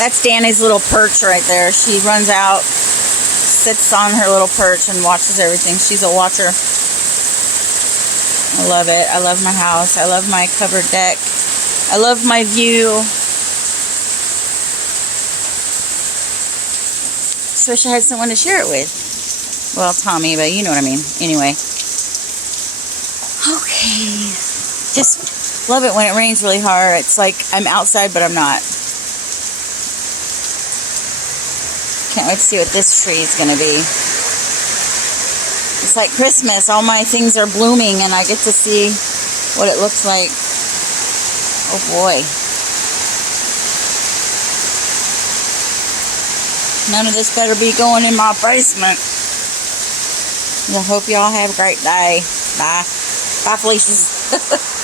That's Danny's little perch right there. She runs out, sits on her little perch and watches everything. She's a watcher. I love it. I love my house. I love my covered deck. I love my view. Just wish I had someone to share it with. Well, Tommy, but you know what I mean. Anyway. Okay. Just love it when it rains really hard. It's like I'm outside, but I'm not. Can't wait to see what this tree is going to be. It's like Christmas. All my things are blooming, and I get to see what it looks like. Oh, boy. None of this better be going in my basement. I hope y'all have a great day. Bye. Bye, Felicia's.